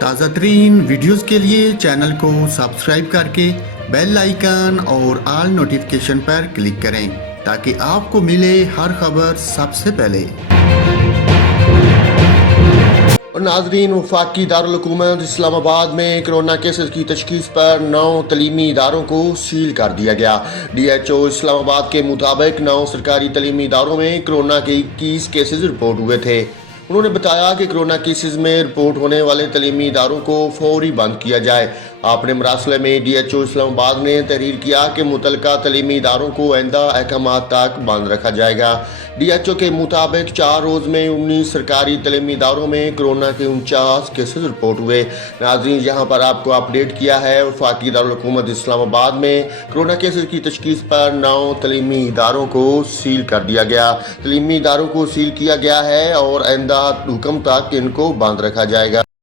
تازہ ترین ویڈیوز کے لیے چینل کو سبسکرائب کر کے بیل آئیکن اور آل نوٹیفیکیشن پر کلک کریں تاکہ آپ کو ملے ہر خبر سب سے پہلے۔ اور ناظرین، وفاقی دارالحکومت اسلام آباد میں کرونا کیسز کی تشخیص پر 9 تعلیمی اداروں کو سیل کر دیا گیا۔ ڈی ایچ او اسلام آباد کے مطابق 9 سرکاری تعلیمی اداروں میں کرونا کے 21 کیسز رپورٹ ہوئے تھے۔ انہوں نے بتایا کہ کرونا کیسز میں رپورٹ ہونے والے تعلیمی اداروں کو فوری بند کیا جائے۔ اپنے مراسلے میں ڈی ایچ او اسلام آباد نے تحریر کیا کہ متعلقہ تعلیمی اداروں کو آئندہ احکامات تک بند رکھا جائے گا۔ ڈی ایچ او کے مطابق 4 روز میں 19 سرکاری تعلیمی اداروں میں کرونا کے 49 کیسز رپورٹ ہوئے۔ ناظرین، یہاں پر آپ کو اپڈیٹ کیا ہے وفاقی دارالحکومت اسلام آباد میں کرونا کیسز کی تشخیص پر 9 تعلیمی اداروں کو سیل کر دیا گیا۔ تعلیمی اداروں کو سیل کیا گیا ہے اور آئندہ حکم تک ان کو بند رکھا جائے گا۔